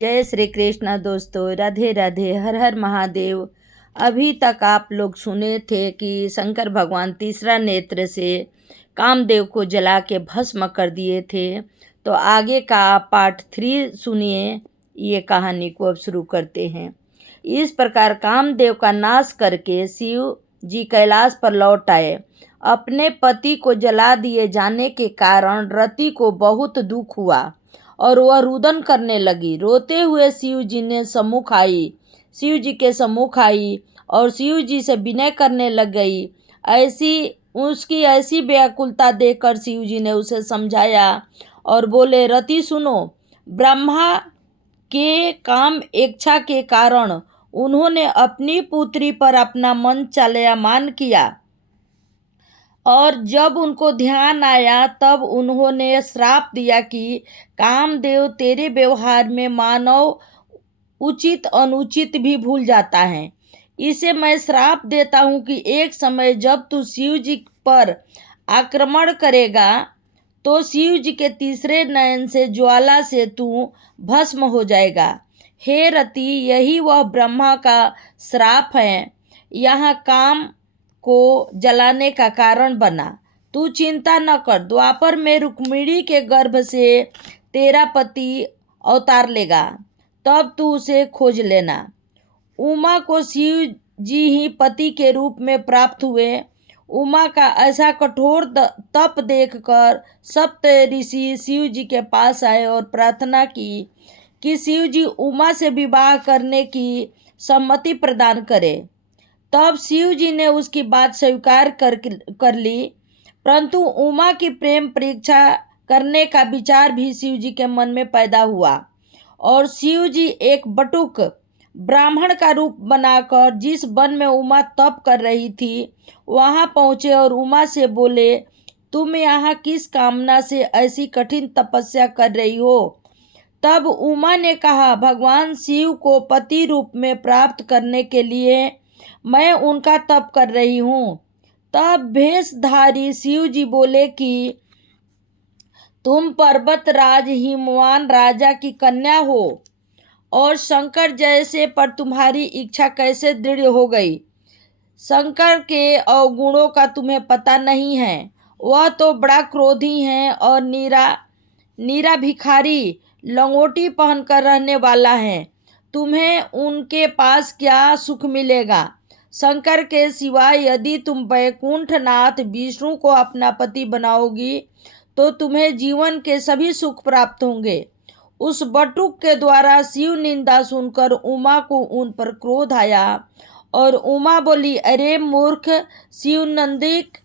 जय श्री कृष्ण दोस्तों, राधे राधे, हर हर महादेव। अभी तक आप लोग सुने थे कि शंकर भगवान तीसरा नेत्र से कामदेव को जला के भस्म कर दिए थे। तो आगे का पार्ट 3 सुनिए। ये कहानी को अब शुरू करते हैं। इस प्रकार कामदेव का नाश करके शिव जी कैलाश पर लौट आए। अपने पति को जला दिए जाने के कारण रति को बहुत दुख हुआ और वह रुदन करने लगी। रोते हुए शिव जी के सम्मुख आई और शिव जी से विनय करने लग गई। उसकी ऐसी व्याकुलता देखकर शिव जी ने उसे समझाया और बोले, रति सुनो, ब्रह्मा के काम इच्छा के कारण उन्होंने अपनी पुत्री पर अपना मन चलायमान किया और जब उनको ध्यान आया तब उन्होंने श्राप दिया कि कामदेव तेरे व्यवहार में मानव उचित अनुचित भी भूल जाता है। इसे मैं श्राप देता हूँ कि एक समय जब तू शिव जी पर आक्रमण करेगा तो शिव जी के तीसरे नयन से ज्वाला से तू भस्म हो जाएगा। हे रति, यही वह ब्रह्मा का श्राप है, यहाँ काम को जलाने का कारण बना। तू चिंता न कर, द्वापर में रुक्मिणी के गर्भ से तेरा पति अवतार लेगा, तब तू उसे खोज लेना। उमा को शिव जी ही पति के रूप में प्राप्त हुए। उमा का ऐसा कठोर तप देखकर सप्त ऋषि शिव जी के पास आए और प्रार्थना की कि शिव जी उमा से विवाह करने की सम्मति प्रदान करे। तब शिव जी ने उसकी बात स्वीकार कर ली, परंतु उमा की प्रेम परीक्षा करने का विचार भी शिव जी के मन में पैदा हुआ और शिव जी एक बटुक ब्राह्मण का रूप बनाकर जिस वन में उमा तप कर रही थी वहां पहुंचे और उमा से बोले, तुम यहाँ किस कामना से ऐसी कठिन तपस्या कर रही हो? तब उमा ने कहा, भगवान शिव को पति रूप में प्राप्त करने के लिए मैं उनका तप कर रही हूँ। तब भेषधारी शिव जी बोले कि तुम पर्वतराज हिमवान राजा की कन्या हो और शंकर जैसे पर तुम्हारी इच्छा कैसे दृढ़ हो गई? शंकर के अवगुणों का तुम्हें पता नहीं है। वह तो बड़ा क्रोधी है और नीरा भिखारी लंगोटी पहनकर रहने वाला है। तुम्हें उनके पास क्या सुख मिलेगा? शंकर के सिवाय यदि तुम वैकुंठनाथ विष्णु को अपना पति बनाओगी तो तुम्हें जीवन के सभी सुख प्राप्त होंगे। उस बटुक के द्वारा शिव निंदा सुनकर उमा को उन पर क्रोध आया और उमा बोली, अरे मूर्ख शिव नंदिक,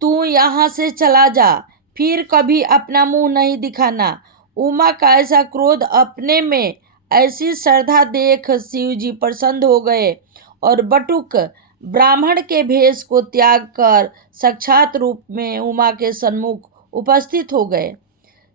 तू यहाँ से चला जा, फिर कभी अपना मुंह नहीं दिखाना। उमा का ऐसा क्रोध, अपने में ऐसी श्रद्धा देख शिव जी प्रसन्न हो गए और बटुक ब्राह्मण के भेष को त्याग कर साक्षात रूप में उमा के सम्मुख उपस्थित हो गए।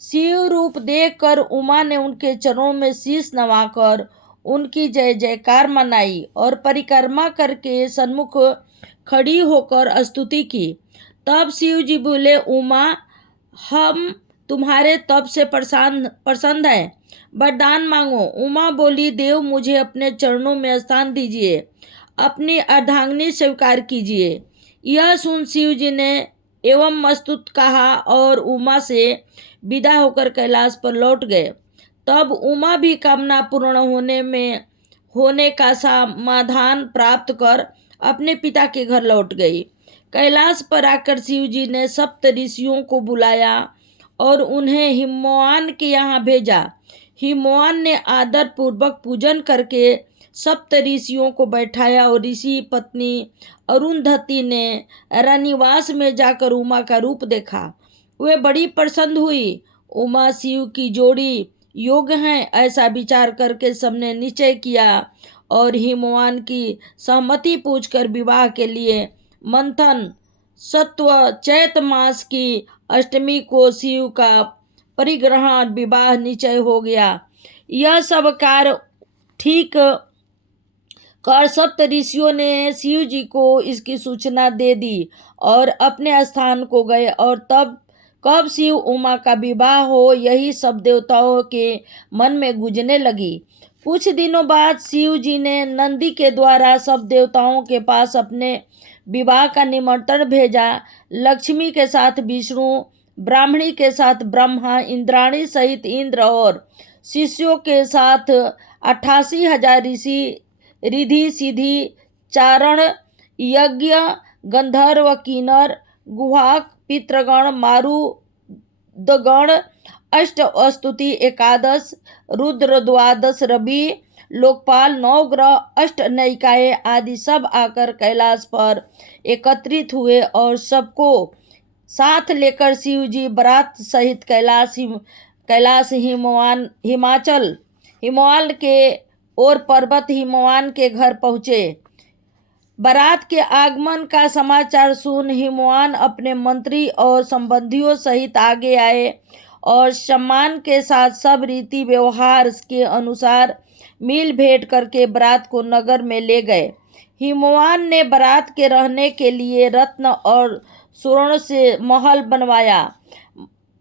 शिव रूप देखकर उमा ने उनके चरणों में शीश नवाकर उनकी जय जयकार मनाई और परिक्रमा करके सन्मुख खड़ी होकर स्तुति की। तब शिव जी बोले, उमा, हम तुम्हारे तप से प्रसन्न हैं, वरदान मांगो। उमा बोली, देव मुझे अपने चरणों में स्थान दीजिए, अपनी अर्धांगिनी स्वीकार कीजिए। यह सुन शिव जी ने एवं मस्तुत कहा और उमा से विदा होकर कैलाश पर लौट गए। तब उमा भी कामना पूर्ण होने का समाधान प्राप्त कर अपने पिता के घर लौट गई। कैलाश पर आकर शिव जी ने सप्त ऋषियों को बुलाया और उन्हें हिमवान के यहाँ भेजा। हिमवान ने आदर पूर्वक पूजन करके सप्त ऋषियों को बैठाया और ऋषि पत्नी अरुंधति ने रानीवास में जाकर उमा का रूप देखा। वे बड़ी प्रसन्न हुई। उमा शिव की जोड़ी योग्य हैं ऐसा विचार करके सबने निश्चय किया और हिमवान की सहमति पूछकर विवाह के लिए मंथन सत्व चैत मास की अष्टमी को शिव का परिग्रहण विवाह निश्चय हो गया। यह सब कार्य ठीक कर सप्त ऋषियों ने शिव जी को इसकी सूचना दे दी और अपने स्थान को गए और तब कब शिव उमा का विवाह हो, यही सब देवताओं के मन में गूंजने लगी। कुछ दिनों बाद शिव जी ने नंदी के द्वारा सब देवताओं के पास अपने विवाह का निमंत्रण भेजा। लक्ष्मी के साथ विष्णु, ब्राह्मणी के साथ ब्रह्मा, इंद्राणी सहित इंद्र और शिष्यों के साथ 88,000 ऋषि, रिधि सिद्धि, चारण, यज्ञ, गंधर्व, किन्नर, गुहाक, पितृगण, मारुदगण, अष्ट स्तुति, एकादश, रुद्र, द्वादश, रवि, लोकपाल, नवग्रह, अष्ट नयिकाएं आदि सब आकर कैलाश पर एकत्रित हुए और सबको साथ लेकर शिव जी बारात सहित कैलाश हिमवान के और पर्वत हिमवान के घर पहुँचे। बारात के आगमन का समाचार सुन हिमवान अपने मंत्री और संबंधियों सहित आगे आए और सम्मान के साथ सब रीति व्यवहार के अनुसार मिल भेंट करके बारात को नगर में ले गए। हिमवान ने बारात के रहने के लिए रत्न और स्वर्ण से महल बनवाया।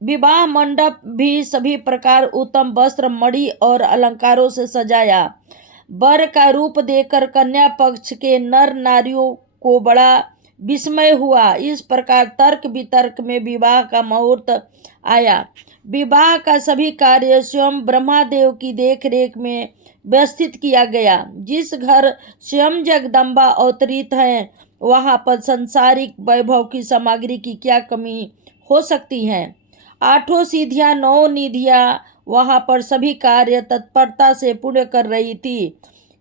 विवाह मंडप भी सभी प्रकार उत्तम वस्त्र, मणि और अलंकारों से सजाया। वर का रूप देखकर कन्या पक्ष के नर नारियों को बड़ा विस्मय हुआ। इस प्रकार तर्क वितर्क में विवाह का मुहूर्त आया। विवाह का सभी कार्य स्वयं ब्रह्मादेव की देखरेख में व्यवस्थित किया गया। जिस घर स्वयं जगदम्बा अवतरित हैं, वहां पर सांसारिक वैभव की सामग्री की क्या कमी हो सकती है। 8 सिद्धियां 9 निधियां वहां पर सभी कार्य तत्परता से पूर्ण कर रही थी।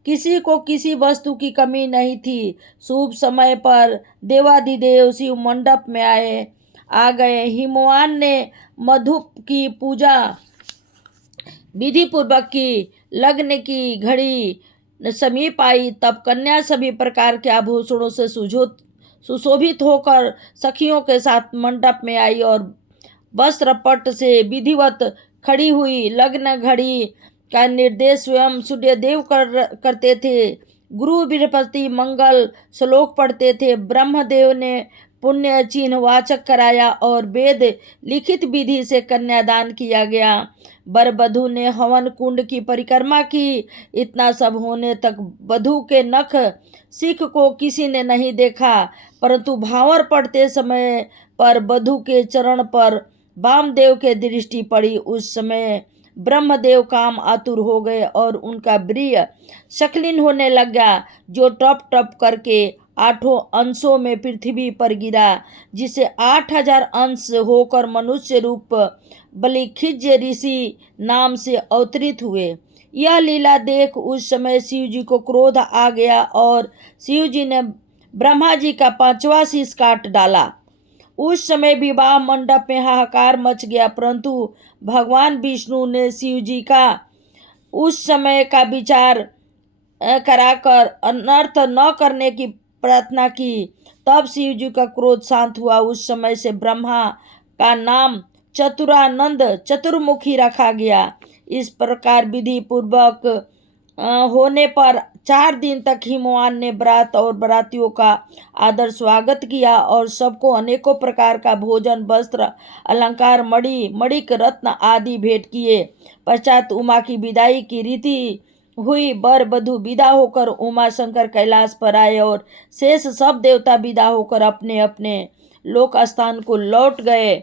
किसी को किसी वस्तु की कमी नहीं थी। शुभ समय पर देवाधिदेव शिव मंडप में आ गए। हिमवान ने मधुप की पूजा विधि पूर्वक की। लग्न की घड़ी समीप आई, तब कन्या सभी प्रकार के आभूषणों से सुशोभित होकर सखियों के साथ मंडप में आई और वस्त्र पट से विधिवत खड़ी हुई। लग्न घड़ी का निर्देश स्वयं सूर्यदेव करते थे। गुरु बृहस्पति मंगल श्लोक पढ़ते थे। ब्रह्मदेव ने पुण्य चिन्ह वाचक कराया और वेद लिखित विधि से कन्यादान किया गया। वर वधू ने हवन कुंड की परिक्रमा की। इतना सब होने तक वधू के नख सिख को किसी ने नहीं देखा, परंतु भावर पड़ते समय पर वधू के चरण पर वामदेव के दृष्टि पड़ी। उस समय ब्रह्मदेव काम आतुर हो गए और उनका वीर्य सक्लीन होने लगा, जो टप टप करके 8 अंशों में पृथ्वी पर गिरा, जिसे 8,000 अंश होकर मनुष्य रूप बलिखिज्य ऋषि नाम से अवतरित हुए। यह लीला देख उस समय शिव जी को क्रोध आ गया और शिव जी ने ब्रह्मा जी का 5वां शीश काट डाला। उस समय विवाह मंडप में हाहाकार मच गया, परंतु भगवान विष्णु ने शिव जी का उस समय का विचार कराकर अनर्थ न करने की प्रार्थना की। तब शिव जी का क्रोध शांत हुआ। उस समय से ब्रह्मा का नाम चतुरानंद चतुर्मुखी रखा गया। इस प्रकार विधि पूर्वक होने पर 4 दिन तक हिमवान ने बारात और बारातियों का आदर स्वागत किया और सबको अनेकों प्रकार का भोजन, वस्त्र, अलंकार, मणिक, रत्न आदि भेंट किए। पश्चात उमा की विदाई की रीति हुई। वर वधू विदा होकर उमा शंकर कैलाश पर आए और शेष सब देवता विदा होकर अपने अपने लोक स्थान को लौट गए।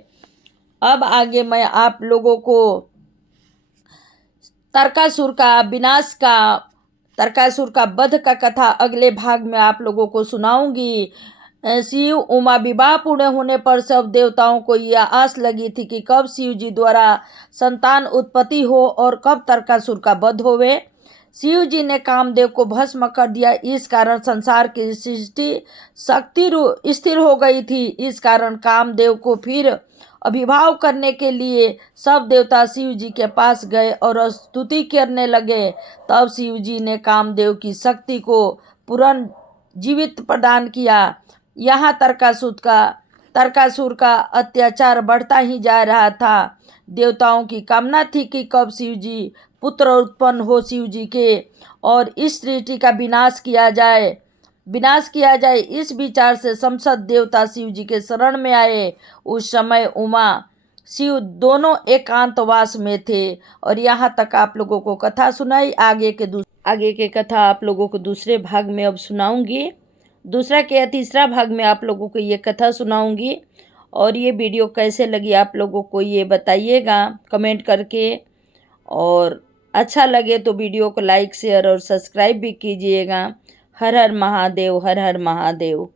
अब आगे मैं आप लोगों को तारकासुर का वध का कथा अगले भाग में आप लोगों को सुनाऊंगी। शिव उमा विवाह पूर्ण होने पर सब देवताओं को यह आस लगी थी कि कब शिव जी द्वारा संतान उत्पत्ति हो और कब तारकासुर का वध होवे। शिव जी ने कामदेव को भस्म कर दिया। इस कारण संसार की सृष्टि शक्ति स्थिर हो गई थी। इस कारण कामदेव को फिर अभिभाव करने के लिए सब देवता शिव जी के पास गए और स्तुति करने लगे। तब शिव जी ने कामदेव की शक्ति को पुनर्जीवित प्रदान किया। यहाँ तारकासुर का अत्याचार बढ़ता ही जा रहा था। देवताओं की कामना थी कि कब शिव जी पुत्र उत्पन्न हो शिव जी के और इस सृष्टि का विनाश किया जाए। इस विचार से संसद देवता शिव जी के शरण में आए। उस समय उमा शिव दोनों एकांतवास में थे। और यहाँ तक आप लोगों को कथा सुनाई। आगे के कथा आप लोगों को दूसरे भाग में अब सुनाऊंगी। दूसरा क्या तीसरा भाग में आप लोगों को ये कथा सुनाऊंगी। और ये वीडियो कैसे लगी आप लोगों को ये बताइएगा कमेंट करके। और अच्छा लगे तो वीडियो को लाइक शेयर और सब्सक्राइब भी कीजिएगा। हर हर महादेव, हर हर महादेव।